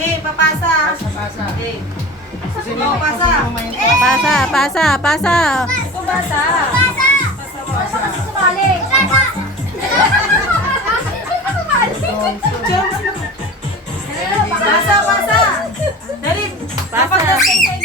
Okay, papasa. Pasa. Okay. Sino Pasa. Pasa, pasa, pasa. Pasa. Pasa. Sumali. Pasa, pasa. Dali. Pasa. Kapag nasa